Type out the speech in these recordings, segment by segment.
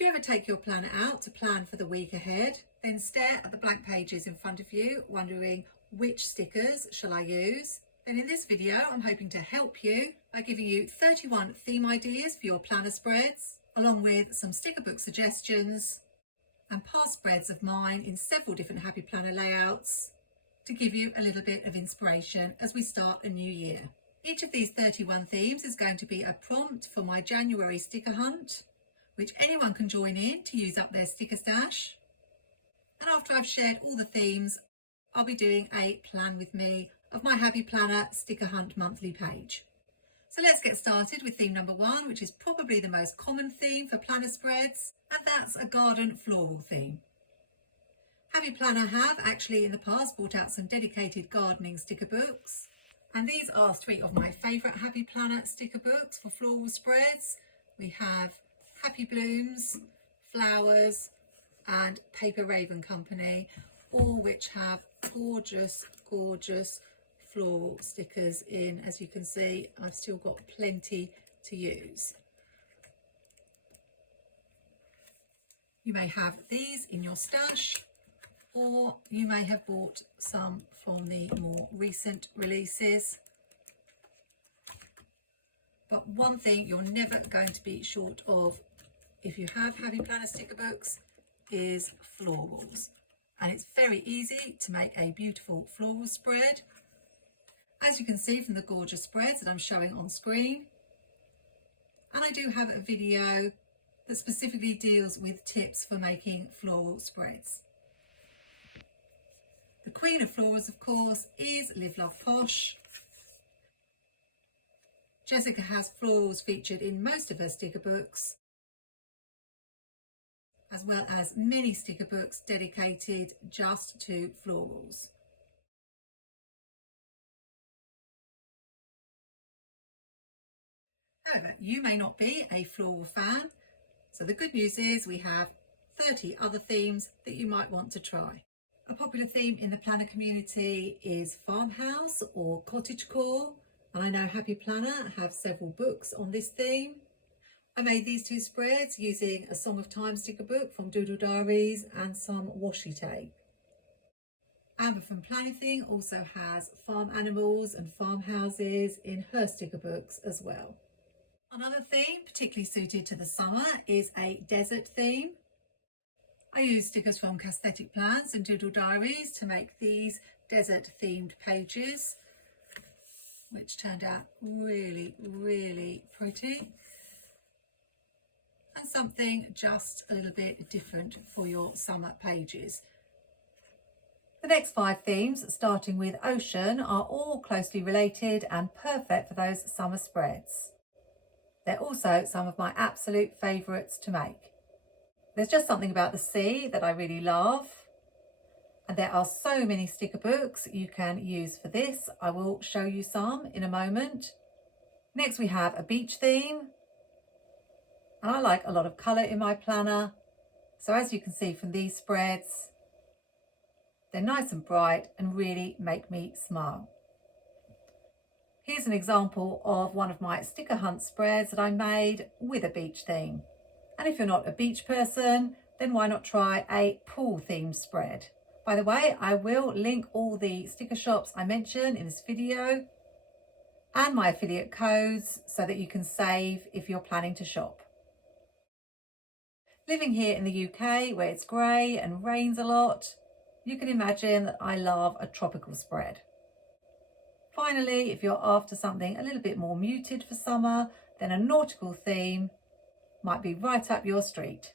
Do you ever take your planner out to plan for the week ahead, then stare at the blank pages in front of you, wondering which stickers shall I use? Then in this video, I'm hoping to help you by giving you 31 theme ideas for your planner spreads, along with some sticker book suggestions and past spreads of mine in several different Happy Planner layouts to give you a little bit of inspiration as we start a new year. Each of these 31 themes is going to be a prompt for my January sticker hunt, which anyone can join in to use up their sticker stash. And after I've shared all the themes, I'll be doing a plan with me of my Happy Planner sticker hunt monthly page. So let's get started with theme number 1, which is probably the most common theme for planner spreads, and that's a garden floral theme. Happy Planner have actually in the past brought out some dedicated gardening sticker books, and these are 3 of my favourite Happy Planner sticker books for floral spreads. We have Happy Blooms, Flowers and Paper Raven Company, all which have gorgeous floral stickers in. As you can see, I've still got plenty to use. You may have these in your stash, or you may have bought some from the more recent releases. But one thing you're never going to be short of if you have Happy Planner sticker books is florals. And it's very easy to make a beautiful floral spread, as you can see from the gorgeous spreads that I'm showing on screen. And I do have a video that specifically deals with tips for making floral spreads. The queen of florals, of course, is Live Love Posh. Jessica has florals featured in most of her sticker books, as well as many sticker books dedicated just to florals. However, you may not be a floral fan, so the good news is we have 30 other themes that you might want to try. A popular theme in the planner community is farmhouse or cottagecore, and I know Happy Planner have several books on this theme. I made these 2 spreads using a Song of Time sticker book from Doodle Diaries and some washi tape. Amber from Planning also has farm animals and farmhouses in her sticker books as well. Another theme particularly suited to the summer is a desert theme. I used stickers from Cathetic Plans and Doodle Diaries to make these desert themed pages, which turned out really pretty. And something just a little bit different for your summer pages. The next 5 themes, starting with ocean, are all closely related and perfect for those summer spreads. They're also some of my absolute favourites to make. There's just something about the sea that I really love, and there are so many sticker books you can use for this. I will show you some in a moment. Next we have a beach theme, and I like a lot of colour in my planner, so as you can see from these spreads, they're nice and bright and really make me smile. Here's an example of one of my sticker hunt spreads that I made with a beach theme. And if you're not a beach person, then why not try a pool themed spread? By the way, I will link all the sticker shops I mentioned in this video and my affiliate codes so that you can save if you're planning to shop. Living here in the UK, where it's grey and rains a lot, you can imagine that I love a tropical spread. Finally, if you're after something a little bit more muted for summer, then a nautical theme might be right up your street.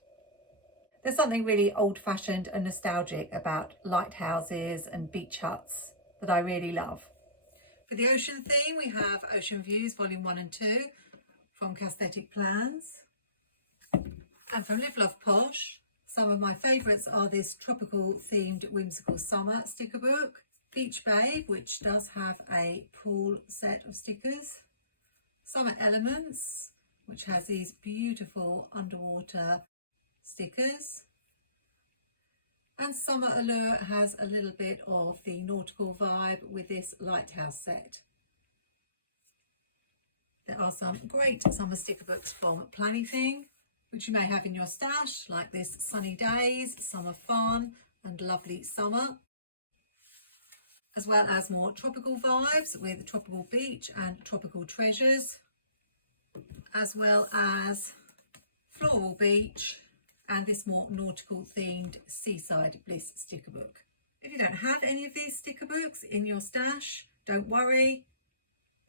There's something really old-fashioned and nostalgic about lighthouses and beach huts that I really love. For the ocean theme, we have Ocean Views Volume 1 and 2 from Cathetic Plans. And from Live Love Posh, some of my favourites are this tropical themed whimsical summer sticker book, Beach Babe, which does have a pool set of stickers, Summer Elements, which has these beautiful underwater stickers, and Summer Allure has a little bit of the nautical vibe with this lighthouse set. There are some great summer sticker books from Planning, which you may have in your stash, like this sunny days, summer fun and lovely summer, as well as more tropical vibes with tropical beach and tropical treasures, as well as floral beach and this more nautical themed seaside bliss sticker book. If you don't have any of these sticker books in your stash, don't worry.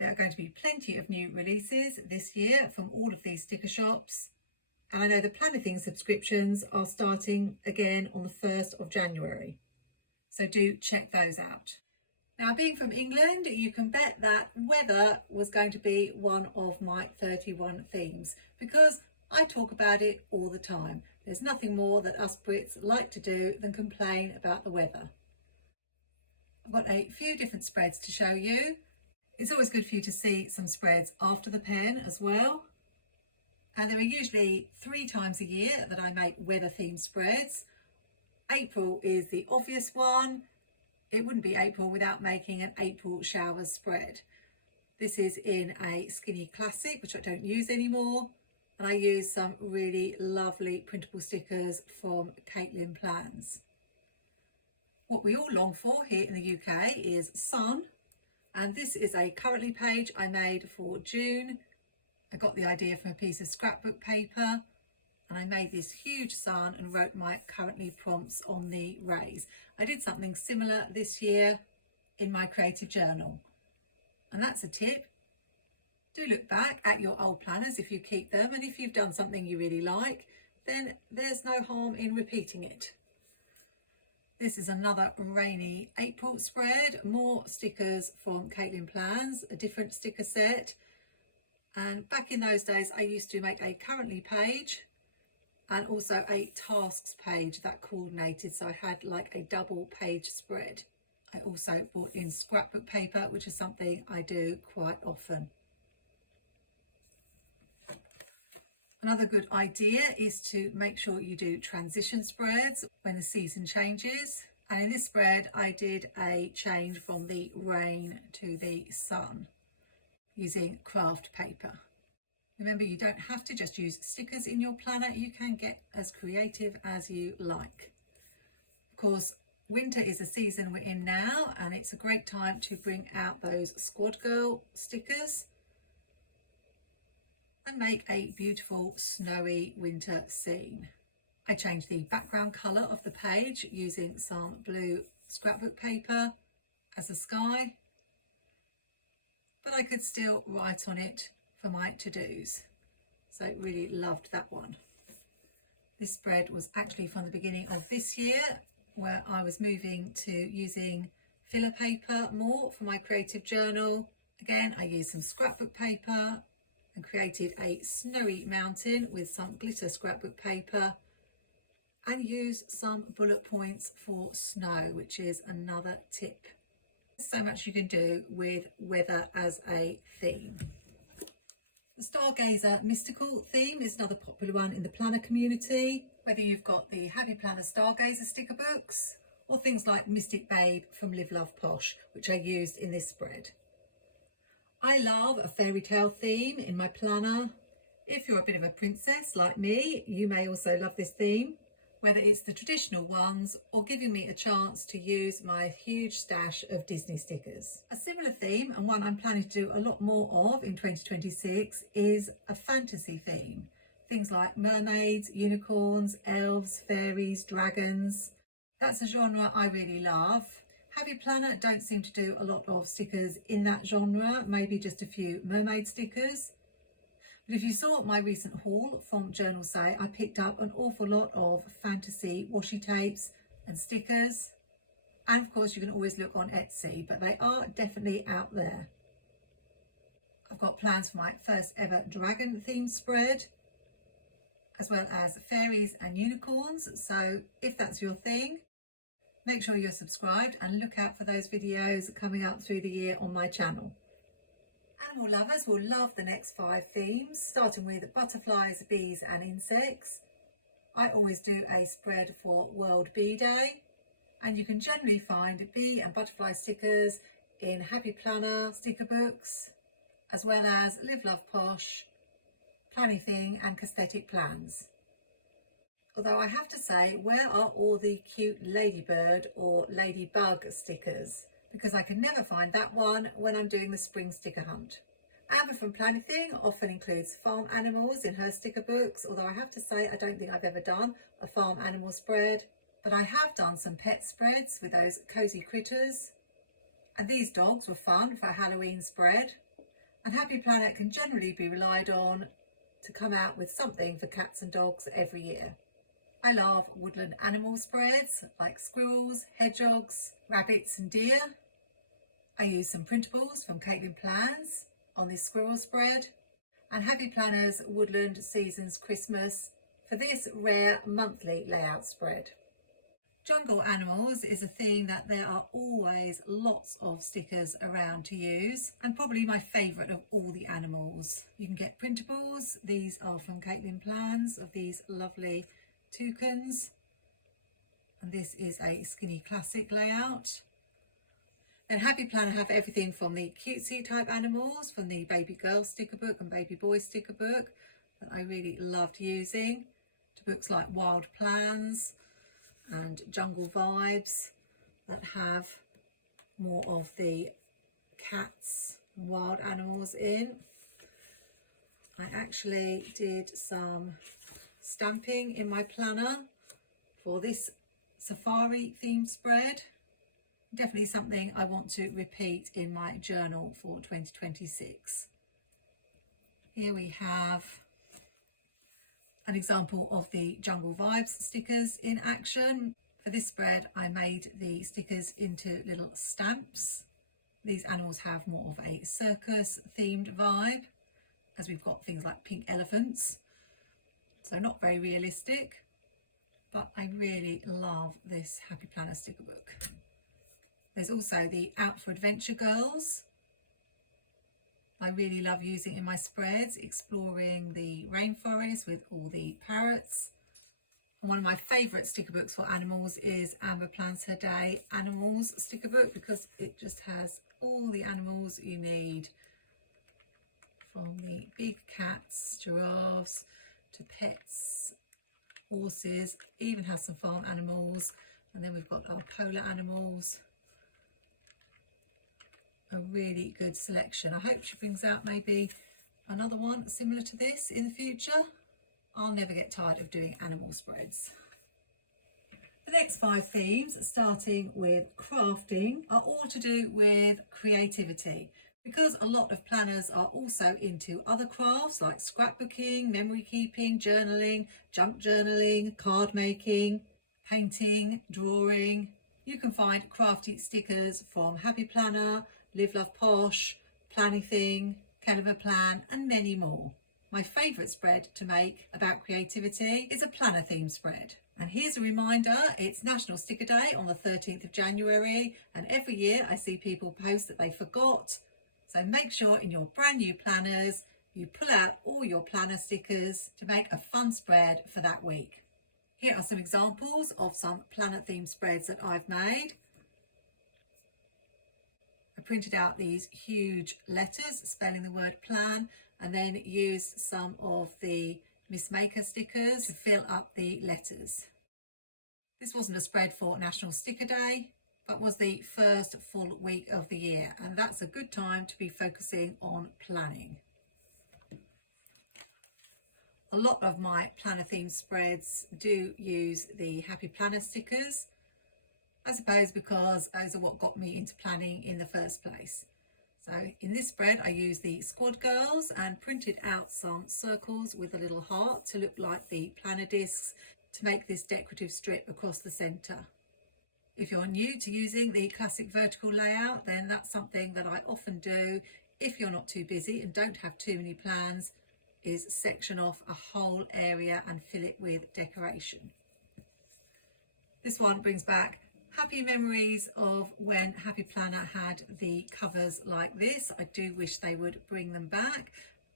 There are going to be plenty of new releases this year from all of these sticker shops. And I know the Planner Things subscriptions are starting again on the 1st of January. So do check those out. Now, being from England, you can bet that weather was going to be one of my 31 themes because I talk about it all the time. There's nothing more that us Brits like to do than complain about the weather. I've got a few different spreads to show you. It's always good for you to see some spreads after the pen as well. And there are usually 3 times a year that I make weather themed spreads. April is the obvious one. It wouldn't be April without making an April showers spread. This is in a skinny classic, which I don't use anymore. And I use some really lovely printable stickers from Caitlin Plans. What we all long for here in the UK is sun. And this is a currently page I made for June. I got the idea from a piece of scrapbook paper and I made this huge sun and wrote my currently prompts on the rays. I did something similar this year in my creative journal. And that's a tip. Do look back at your old planners if you keep them, and if you've done something you really like, then there's no harm in repeating it. This is another rainy April spread, more stickers from Caitlin Plans, a different sticker set. And back in those days, I used to make a currently page and also a tasks page that coordinated. So I had like a double page spread. I also bought in scrapbook paper, which is something I do quite often. Another good idea is to make sure you do transition spreads when the season changes. And in this spread, I did a change from the rain to the sun using craft paper. Remember, you don't have to just use stickers in your planner. You can get as creative as you like. Of course, winter is the season we're in now, and it's a great time to bring out those Squad Girl stickers and make a beautiful snowy winter scene. I changed the background colour of the page using some blue scrapbook paper as a sky, but I could still write on it for my to-dos. So really loved that one. This spread was actually from the beginning of this year, where I was moving to using filler paper more for my creative journal. Again, I used some scrapbook paper and created a snowy mountain with some glitter scrapbook paper and used some bullet points for snow, which is another tip. So much you can do with weather as a theme. The Stargazer Mystical theme is another popular one in the planner community, whether you've got the Happy Planner Stargazer sticker books or things like Mystic Babe from Live Love Posh, which I used in this spread. I love a fairy tale theme in my planner. If you're a bit of a princess like me, you may also love this theme, whether it's the traditional ones or giving me a chance to use my huge stash of Disney stickers. A similar theme, and one I'm planning to do a lot more of in 2026, is a fantasy theme. Things like mermaids, unicorns, elves, fairies, dragons. That's a genre I really love. Happy Planner don't seem to do a lot of stickers in that genre, maybe just a few mermaid stickers. But if you saw my recent haul from Journal Say, I picked up an awful lot of fantasy washi tapes and stickers. And of course, you can always look on Etsy, but they are definitely out there. I've got plans for my first ever dragon themed spread, as well as fairies and unicorns. So if that's your thing, make sure you're subscribed and look out for those videos coming up through the year on my channel. Animal lovers will love the next 5 themes, starting with butterflies, bees and insects. I always do a spread for World Bee Day, and you can generally find bee and butterfly stickers in Happy Planner sticker books, as well as Live Love Posh, Planning Thing and Cosmetic Plans. Although I have to say, where are all the cute ladybird or ladybug stickers? Because I can never find that one when I'm doing the spring sticker hunt. Amber from Planning often includes farm animals in her sticker books, although I have to say I don't think I've ever done a farm animal spread, but I have done some pet spreads with those cozy critters, and these dogs were fun for a Halloween spread. And Happy Planner can generally be relied on to come out with something for cats and dogs every year. I love woodland animal spreads like squirrels, hedgehogs, rabbits and deer. I use some printables from Caitlin Plans on this squirrel spread, and Happy Planner's Woodland Seasons Christmas for this rare monthly layout spread. Jungle animals is a theme that there are always lots of stickers around to use, and probably my favourite of all the animals. You can get printables. These are from Caitlin Plans of these lovely toucans, and this is a skinny classic layout. Then Happy Planner have everything from the cutesy type animals from the baby girl sticker book and baby boy sticker book that I really loved using, to books like Wild Plans and Jungle Vibes that have more of the cats and wild animals in. I actually did some stamping in my planner for this safari themed spread. Definitely something I want to repeat in my journal for 2026. Here we have an example of the Jungle Vibes stickers in action. For this spread, I made the stickers into little stamps. These animals have more of a circus themed vibe, as we've got things like pink elephants. So not very realistic, but I really love this Happy Planner sticker book. There's also the Out for Adventure girls. I really love using in my spreads, exploring the rainforest with all the parrots. And one of my favourite sticker books for animals is Amber Plans Her Day Animals sticker book, because it just has all the animals you need, from the big cats, giraffes, to pets, horses, even has some farm animals, and then we've got our polar animals. A really good selection. I hope she brings out maybe another one similar to this in the future. I'll never get tired of doing animal spreads. The next 5 themes, starting with crafting, are all to do with creativity, because a lot of planners are also into other crafts like scrapbooking, memory keeping, journaling, junk journaling, card making, painting, drawing. You can find crafty stickers from Happy Planner, Live Love Posh, Planning, Caliber Plan, and many more. My favourite spread to make about creativity is a planner theme spread. And here's a reminder, it's National Sticker Day on the 13th of January, and every year I see people post that they forgot. So make sure in your brand new planners, you pull out all your planner stickers to make a fun spread for that week. Here are some examples of some planner theme spreads that I've made. I printed out these huge letters spelling the word plan, and then used some of the Miss Maker stickers to fill up the letters. This wasn't a spread for National Sticker Day, but was the first full week of the year, and that's a good time to be focusing on planning. A lot of my planner theme spreads do use the Happy Planner stickers, I suppose because those are what got me into planning in the first place. So in this spread I used the Squad Girls and printed out some circles with a little heart to look like the planner discs to make this decorative strip across the centre. If you're new to using the classic vertical layout, then that's something that I often do if you're not too busy and don't have too many plans, is section off a whole area and fill it with decoration. This one brings back happy memories of when Happy Planner had the covers like this. I do wish they would bring them back.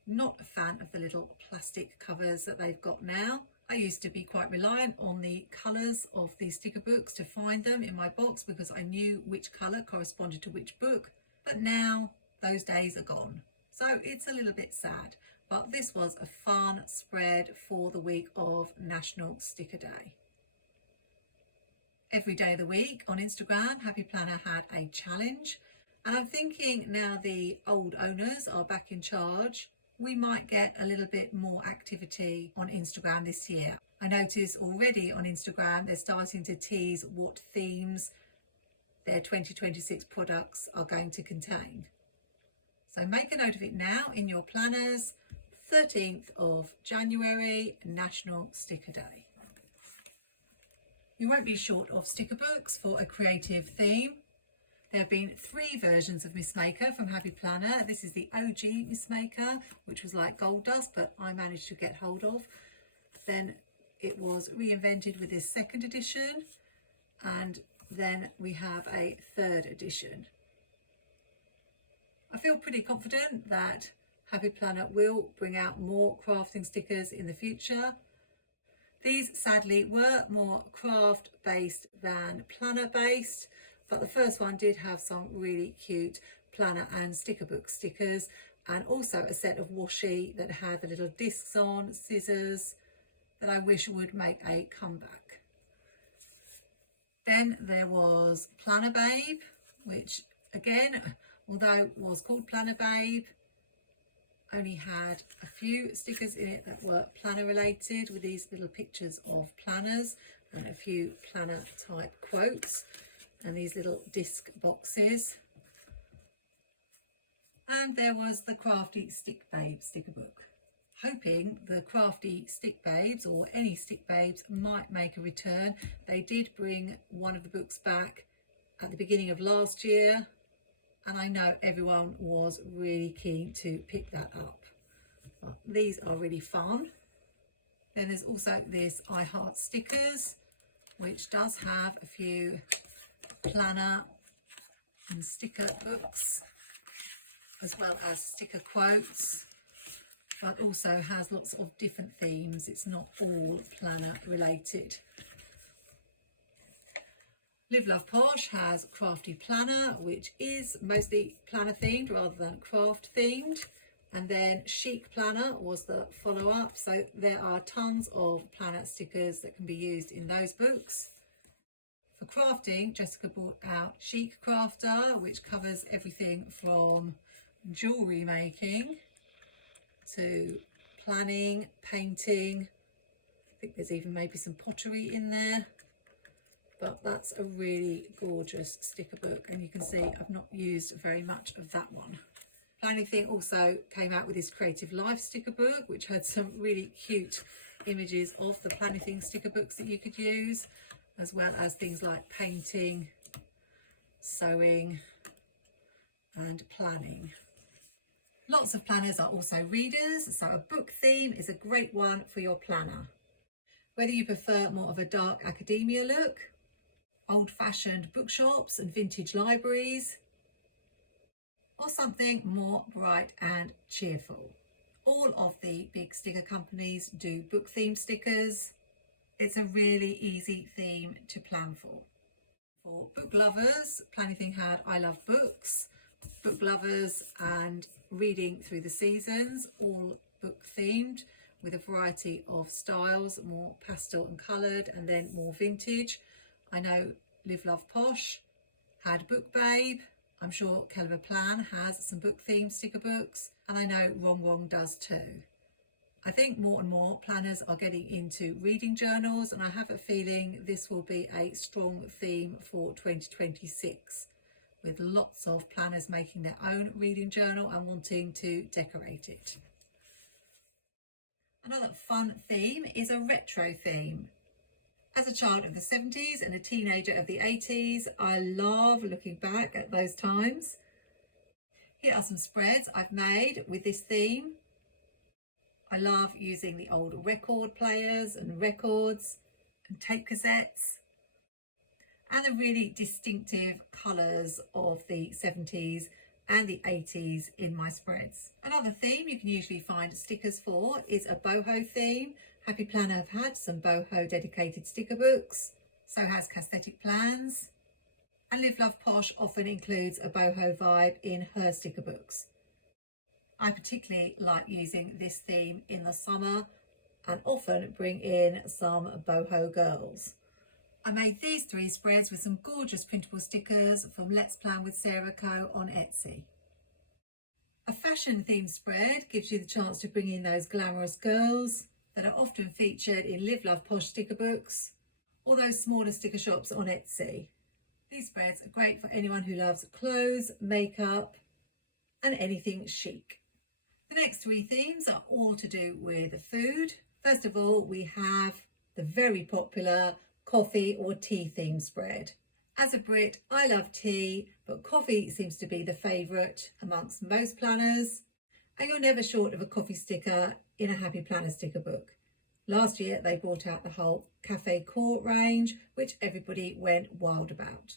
Not a fan of the little plastic covers that they've got now. I used to be quite reliant on the colours of the sticker books to find them in my box because I knew which colour corresponded to which book, but now those days are gone. So it's a little bit sad, but this was a fun spread for the week of National Sticker Day. Every day of the week on Instagram, Happy Planner had a challenge, and I'm thinking now the old owners are back in charge, we might get a little bit more activity on Instagram this year. I notice already on Instagram they're starting to tease what themes their 2026 products are going to contain. So make a note of it now in your planners. 13th of January, National Sticker Day. You won't be short of sticker books for a creative theme. There have been 3 versions of Missmaker from Happy Planner. This is the OG Missmaker, which was like gold dust, but I managed to get hold of. Then it was reinvented with this 2nd edition, and then we have a 3rd edition. I feel pretty confident that Happy Planner will bring out more crafting stickers in the future. These sadly were more craft based than planner based, but the first one did have some really cute planner and sticker book stickers, and also a set of washi that had the little discs on, scissors, that I wish would make a comeback. Then there was Planner Babe, which again, although it was called Planner Babe, only had a few stickers in it that were planner related, with these little pictures of planners and a few planner type quotes and these little disc boxes. And there was the Crafty Stick Babe sticker book. Hoping the Crafty Stick Babes, or any Stick Babes, might make a return. They did bring one of the books back at the beginning of last year, and I know everyone was really keen to pick that up. But these are really fun. Then there's also this I Heart Stickers, which does have a few planner and sticker books, as well as sticker quotes, but also has lots of different themes. It's not all planner related. Live Love Posh has Crafty Planner, which is mostly planner themed rather than craft themed. And then Chic Planner was the follow-up. So there are tons of planner stickers that can be used in those books. For crafting, Jessica brought out Chic Crafter, which covers everything from jewellery making to planning, painting. I think there's even maybe some pottery in there. But that's a really gorgeous sticker book, and you can see I've not used very much of that one. Planning Thing also came out with this Creative Life sticker book, which had some really cute images of the Planning Thing sticker books that you could use, as well as things like painting, sewing and planning. Lots of planners are also readers, so a book theme is a great one for your planner. Whether you prefer more of a dark academia look, old-fashioned bookshops and vintage libraries, or something more bright and cheerful. All of the big sticker companies do book themed stickers. It's a really easy theme to plan for. For book lovers, Planning Thing had I Love Books, Book Lovers and Reading Through the Seasons, all book themed with a variety of styles, more pastel and coloured and then more vintage. I know Live Love Posh had Book Babe. I'm sure Caliber Plan has some book themed sticker books, and I know Wrong Wrong does too. I think more and more planners are getting into reading journals, and I have a feeling this will be a strong theme for 2026, with lots of planners making their own reading journal and wanting to decorate it. Another fun theme is a retro theme. As a child of the 70s and a teenager of the 80s, I love looking back at those times. Here are some spreads I've made with this theme. I love using the old record players and records and tape cassettes and the really distinctive colours of the 70s and the 80s in my spreads. Another theme you can usually find stickers for is a boho theme. Happy Planner have had some boho dedicated sticker books, so has Casthetic Plans, and Live Love Posh often includes a boho vibe in her sticker books. I particularly like using this theme in the summer and often bring in some boho girls. I made these 3 spreads with some gorgeous printable stickers from Let's Plan with Sarah Co on Etsy. A fashion themed spread gives you the chance to bring in those glamorous girls that are often featured in Live Love Posh sticker books or those smaller sticker shops on Etsy. These spreads are great for anyone who loves clothes, makeup and anything chic. The next 3 themes are all to do with food. First of all, we have the very popular coffee or tea themed spread. As a Brit, I love tea, but coffee seems to be the favourite amongst most planners, and you're never short of a coffee sticker in a Happy Planner sticker book. Last year, they brought out the whole Cafe Court range, which everybody went wild about.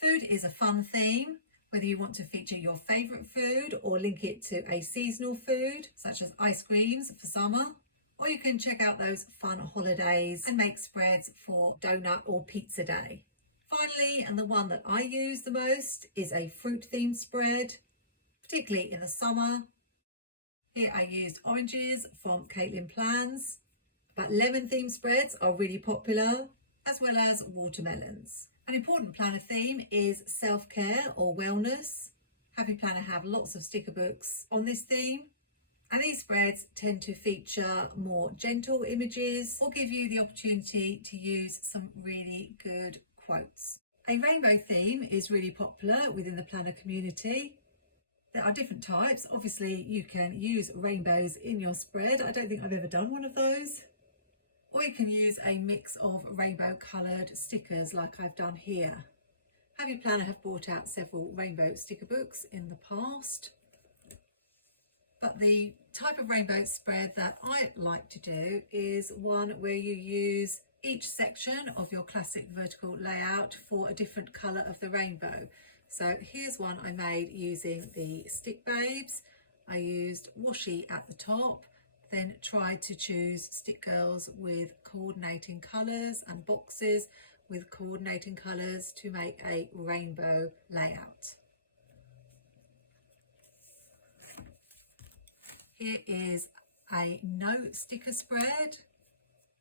Food is a fun theme, whether you want to feature your favourite food or link it to a seasonal food, such as ice creams for summer, or you can check out those fun holidays and make spreads for donut or pizza day. Finally, and the one that I use the most, is a fruit themed spread, particularly in the summer. Here I used oranges from Caitlin Plans, but lemon themed spreads are really popular, as well as watermelons. An important planner theme is self-care or wellness. Happy Planner have lots of sticker books on this theme, and these spreads tend to feature more gentle images or give you the opportunity to use some really good quotes. A rainbow theme is really popular within the planner community. There are different types. Obviously, you can use rainbows in your spread. I don't think I've ever done one of those. Or you can use a mix of rainbow coloured stickers like I've done here. Happy Planner have brought out several rainbow sticker books in the past. But the type of rainbow spread that I like to do is one where you use each section of your classic vertical layout for a different colour of the rainbow. So here's one I made using the Stick Babes. I used washi at the top, then tried to choose stick girls with coordinating colours and boxes with coordinating colours to make a rainbow layout. Here is a no sticker spread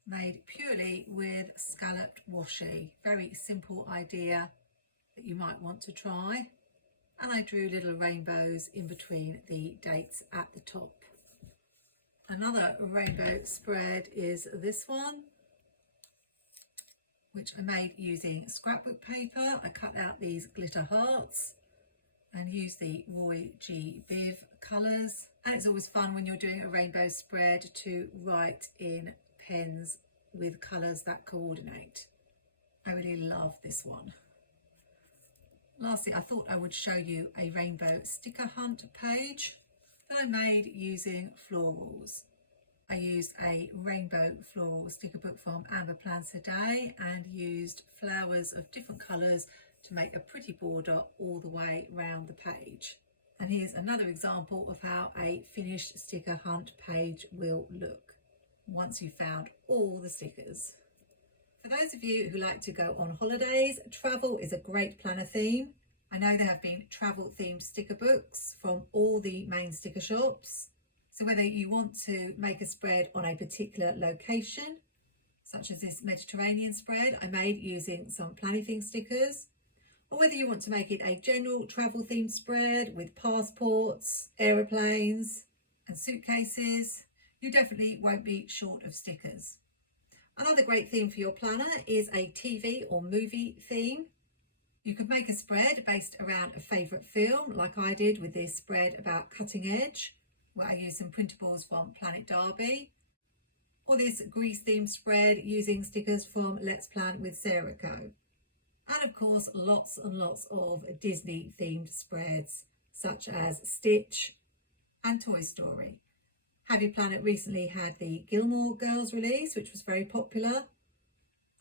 made purely with scalloped washi. Very simple idea that you might want to try. And I drew little rainbows in between the dates at the top. Another rainbow spread is this one, which I made using scrapbook paper. I cut out these glitter hearts and used the Roy G. Biv colours. And it's always fun when you're doing a rainbow spread to write in pens with colours that coordinate. I really love this one. Lastly, I thought I would show you a rainbow sticker hunt page that I made using florals. I used a rainbow floral sticker book from Amber Plans Today and used flowers of different colours to make a pretty border all the way round the page. And here's another example of how a finished sticker hunt page will look once you've found all the stickers. For those of you who like to go on holidays, travel is a great planner theme. I know there have been travel themed sticker books from all the main sticker shops. So whether you want to make a spread on a particular location, such as this Mediterranean spread I made using some planning theme stickers, or whether you want to make it a general travel themed spread with passports, aeroplanes and suitcases, you definitely won't be short of stickers. Another great theme for your planner is a TV or movie theme. You could make a spread based around a favourite film, like I did with this spread about cutting edge, where I used some printables from Planet Derby, or this Greece themed spread using stickers from Let's Plan with Sarah Co. And of course, lots and lots of Disney themed spreads, such as Stitch and Toy Story. Happy Planet recently had the Gilmore Girls release, which was very popular.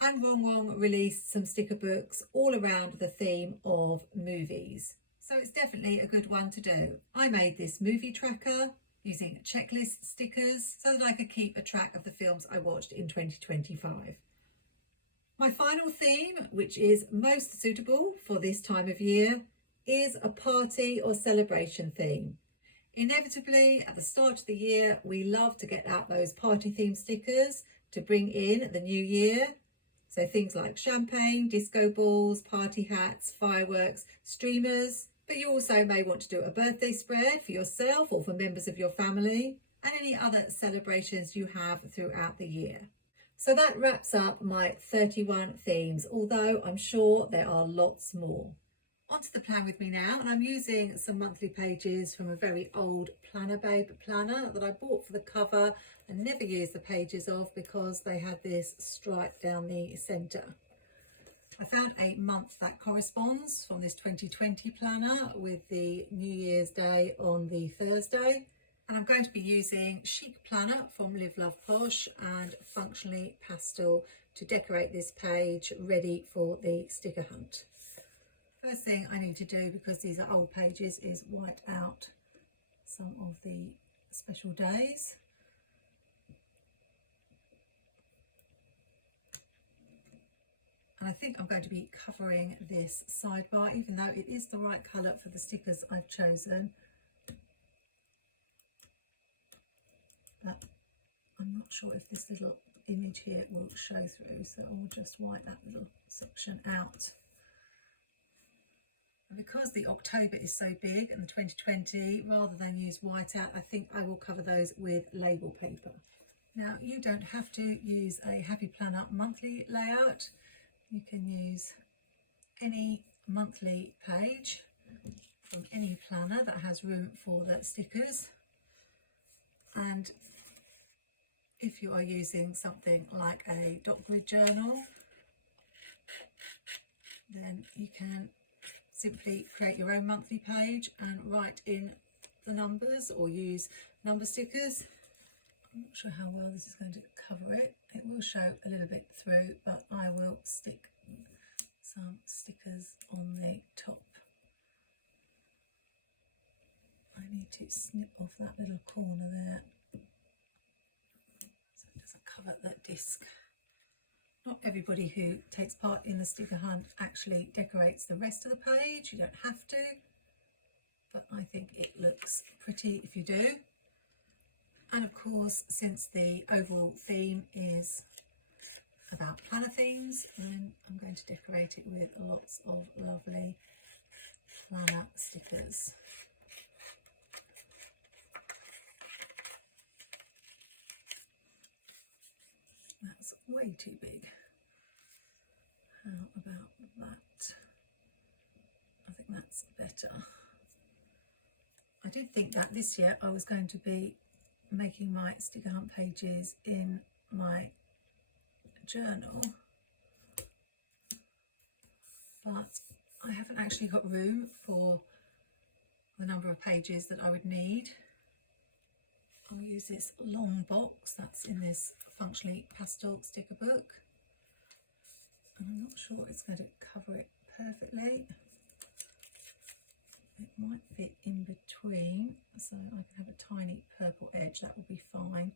And Wrong Wrong released some sticker books all around the theme of movies. So it's definitely a good one to do. I made this movie tracker using checklist stickers so that I could keep a track of the films I watched in 2025. My final theme, which is most suitable for this time of year, is a party or celebration theme. Inevitably, at the start of the year, we love to get out those party themed stickers to bring in the new year. So things like champagne, disco balls, party hats, fireworks, streamers. But you also may want to do a birthday spread for yourself or for members of your family, and any other celebrations you have throughout the year. So that wraps up my 31 themes, although I'm sure there are lots more. Onto the plan with me now, and I'm using some monthly pages from a very old Planner Babe planner that I bought for the cover and never used the pages of because they had this stripe down the centre. I found a month that corresponds from this 2020 planner with the New Year's Day on the Thursday, and I'm going to be using Chic Planner from Live Love Posh and Functionally Pastel to decorate this page ready for the sticker hunt. First thing I need to do, because these are old pages, is white out some of the special days. And I think I'm going to be covering this sidebar, even though it is the right colour for the stickers I've chosen. But I'm not sure if this little image here will show through, so I'll just white that little section out. Because the October is so big and the 2020, rather than use whiteout, I think I will cover those with label paper. Now, you don't have to use a Happy Planner monthly layout. You can use any monthly page from any planner that has room for the stickers. And if you are using something like a dot grid journal, then you can simply create your own monthly page and write in the numbers or use number stickers. I'm not sure how well this is going to cover it. It will show a little bit through, but I will stick some stickers on the top. I need to snip off that little corner there so it doesn't cover that disc. Not everybody who takes part in the sticker hunt actually decorates the rest of the page. You don't have to, but I think it looks pretty if you do. And of course, since the overall theme is about planner themes, then I'm going to decorate it with lots of lovely planner stickers. That's way too big. How about that? I think that's better. I did think that this year I was going to be making my sticker hunt pages in my journal, but I haven't actually got room for the number of pages that I would need. I'll use this long box that's in this Functionally Pastel sticker book. I'm not sure it's going to cover it perfectly. It might fit in between, so I can have a tiny purple edge, that will be fine.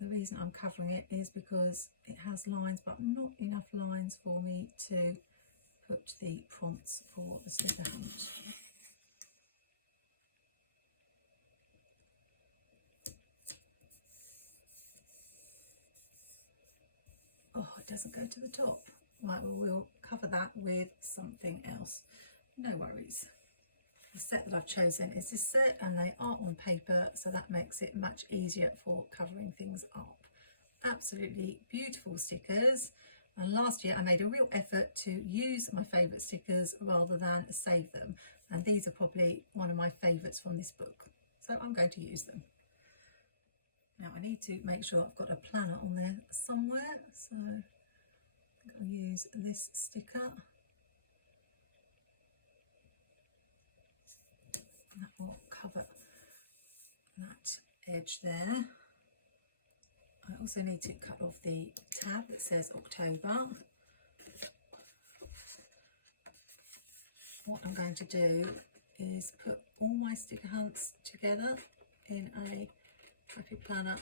The reason I'm covering it is because it has lines, but not enough lines for me to put the prompts for the sticker hunt. Oh, it doesn't go to the top. Right, well, we'll cover that with something else. No worries. The set that I've chosen is this set, and they are on paper, so that makes it much easier for covering things up. Absolutely beautiful stickers. And last year I made a real effort to use my favourite stickers rather than save them. And these are probably one of my favourites from this book. So I'm going to use them. Now I need to make sure I've got a planner on there somewhere. So I'll use this sticker. That will cover that edge there. I also need to cut off the tab that says October. What I'm going to do is put all my sticker hunts together in a Happy Planner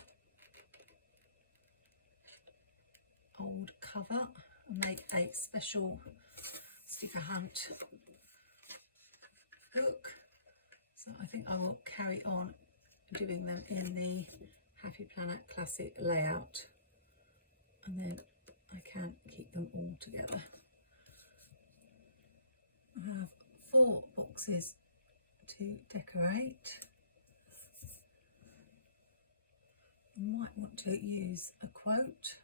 old cover and make a special sticker hunt book. So I think I will carry on doing them in the Happy Planner Classic layout, and then I can keep them all together. I have 4 boxes to decorate. You might want to use a quote,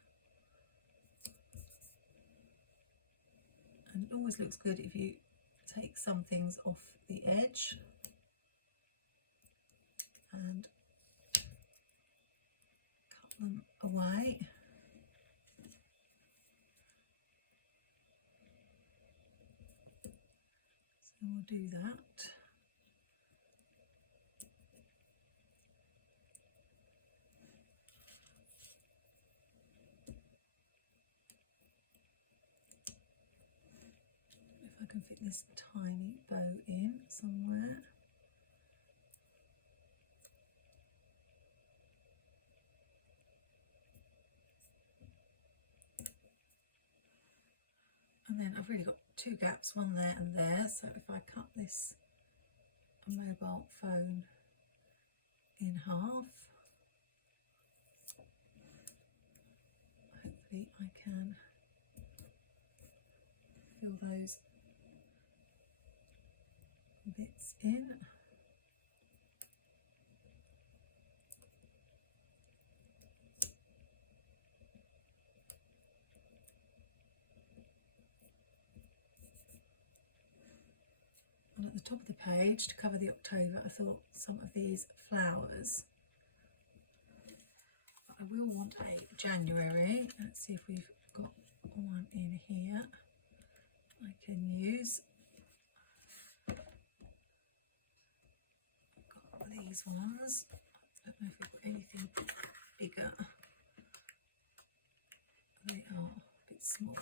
and it always looks good if you take some things off the edge and cut them away. So we'll do that. If I can fit this tiny bow in somewhere. And then I've really got 2 gaps, one there and there, so if I cut this mobile phone in half, hopefully I can fill those bits in. And at the top of the page, to cover the October, I thought some of these flowers. But I will want a January. Let's see if we've got one in here I can use. I've got these ones. I don't know if we've got anything bigger. They are a bit small.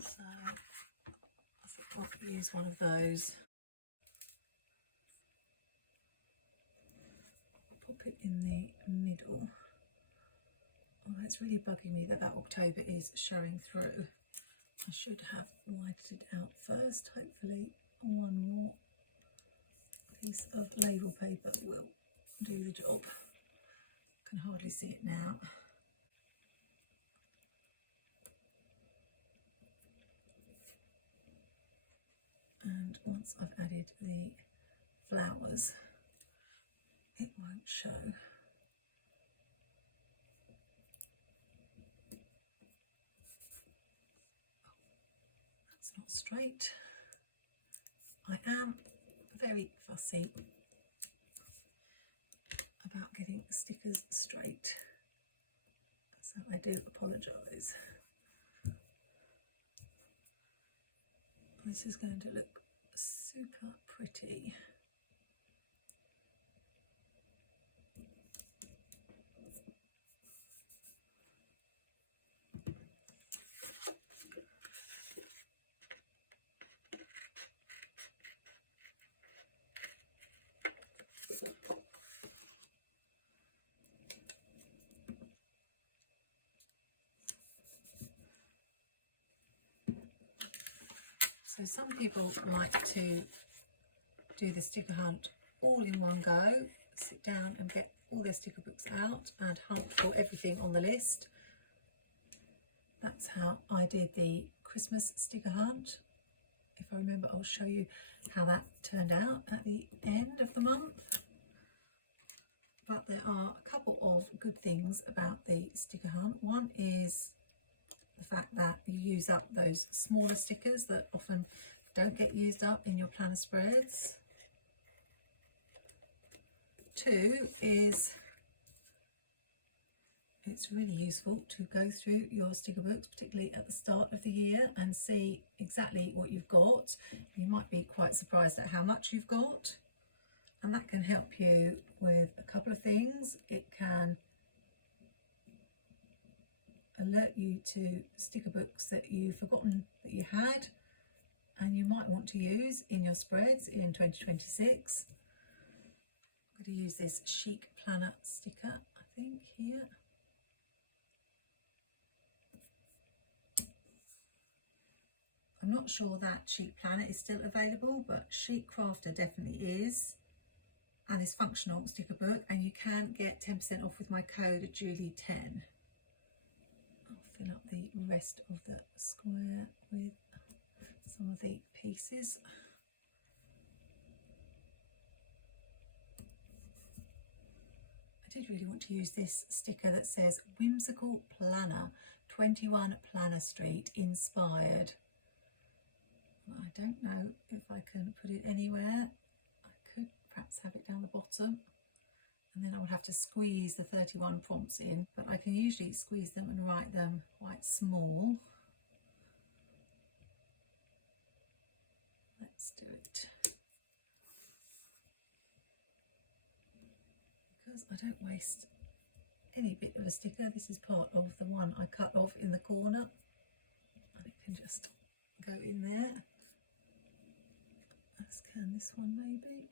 So I think I'll use one of those. Pop it in the middle. Oh, it's really bugging me that October is showing through. I should have whited it out first. Hopefully one more piece of label paper will do the job. I can hardly see it now. And once I've added the flowers, it won't show. That's not straight. I am very fussy about getting stickers straight, so I do apologise. This is going to look super pretty. So some people like to do the sticker hunt all in one go, sit down and get all their sticker books out and hunt for everything on the list. That's how I did the Christmas sticker hunt. If I remember, I'll show you how that turned out at the end of the month. But there are a couple of good things about the sticker hunt. One is the fact that you use up those smaller stickers that often don't get used up in your planner spreads. 2 is it's really useful to go through your sticker books, particularly at the start of the year, and see exactly what you've got. You might be quite surprised at how much you've got, and that can help you with a couple of things. It can alert you to sticker books that you've forgotten that you had and you might want to use in your spreads in 2026. I'm going to use this chic planner sticker, I think, here. I'm not sure that Sheet Planner is still available, but Sheet Crafter definitely is. And this functional sticker book, and you can get 10% off with my code Julie10. I'll fill up the rest of the square with some of the pieces. I did really want to use this sticker that says Whimsical Planner, 21 Planner Street, inspired. I don't know if I can put it anywhere. I could perhaps have it down the bottom, and then I would have to squeeze the 31 prompts in, but I can usually squeeze them and write them quite small. Let's do it. Because I don't waste any bit of a sticker, this is part of the one I cut off in the corner, and it can just go in there. As can this one maybe.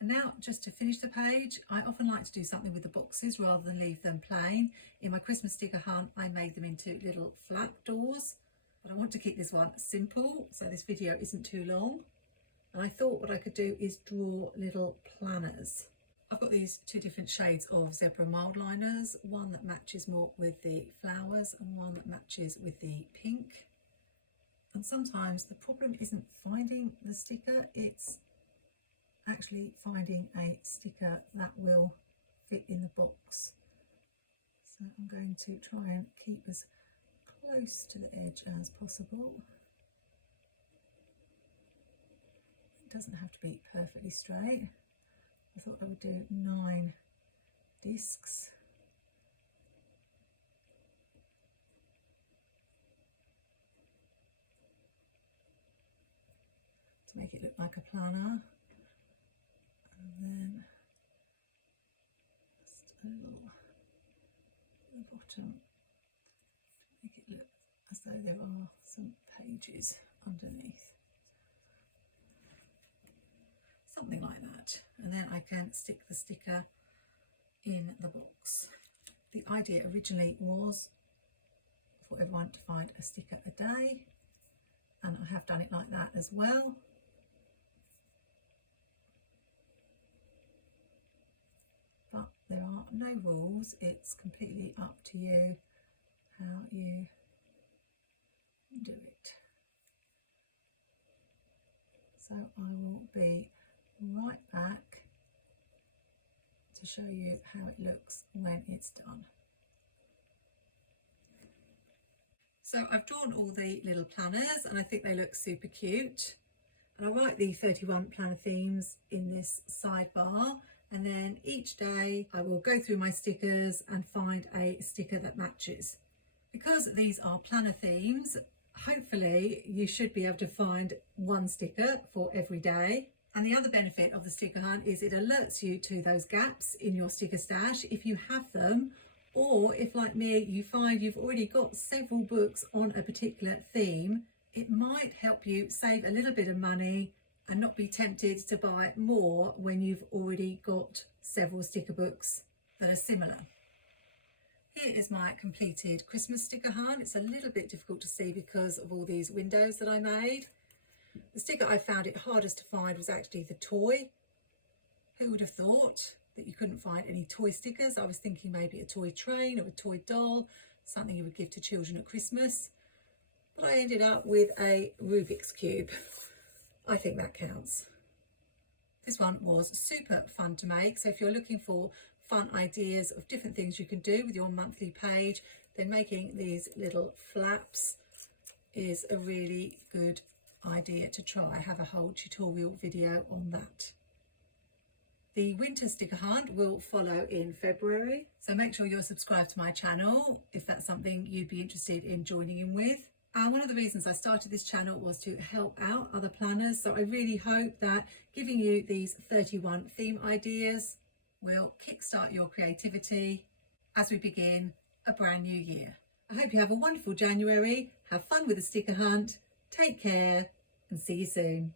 And now, just to finish the page, I often like to do something with the boxes rather than leave them plain. In my Christmas sticker hunt, I made them into little flap doors, but I want to keep this one simple, so this video isn't too long. And I thought what I could do is draw little planners. I've got these two different shades of zebra mild liners, one that matches more with the flowers and one that matches with the pink. And sometimes the problem isn't finding the sticker, it's actually finding a sticker that will fit in the box. So I'm going to try and keep as close to the edge as possible. It doesn't have to be perfectly straight. I thought I would do 9 discs. To make it look like a planner. And then just a little at the bottom to make it look as though there are some pages underneath. Something like that, and then I can stick the sticker in the box. The idea originally was for everyone to find a sticker a day, and I have done it like that as well. But there are no rules, it's completely up to you how you do it. So I will be right back to show you how it looks when it's done. So I've drawn all the little planners and I think they look super cute. And I write the 31 planner themes in this sidebar, and then each day I will go through my stickers and find a sticker that matches. Because these are planner themes, hopefully you should be able to find one sticker for every day. And the other benefit of the sticker hunt is it alerts you to those gaps in your sticker stash if you have them, or if, like me, you find you've already got several books on a particular theme. It might help you save a little bit of money and not be tempted to buy more when you've already got several sticker books that are similar. Here is my completed Christmas sticker hunt. It's a little bit difficult to see because of all these windows that I made. The sticker I found it hardest to find was actually the toy. Who would have thought that you couldn't find any toy stickers? I was thinking maybe a toy train or a toy doll, something you would give to children at Christmas. But I ended up with a Rubik's Cube. I think that counts. This one was super fun to make. So if you're looking for fun ideas of different things you can do with your monthly page, then making these little flaps is a really good idea to try. I have a whole tutorial video on that. The winter sticker hunt will follow in February, so make sure you're subscribed to my channel if that's something you'd be interested in joining in with. And one of the reasons I started this channel was to help out other planners, so I really hope that giving you these 31 theme ideas will kickstart your creativity as we begin a brand new year. I hope you have a wonderful January, have fun with the sticker hunt, take care, and see you soon.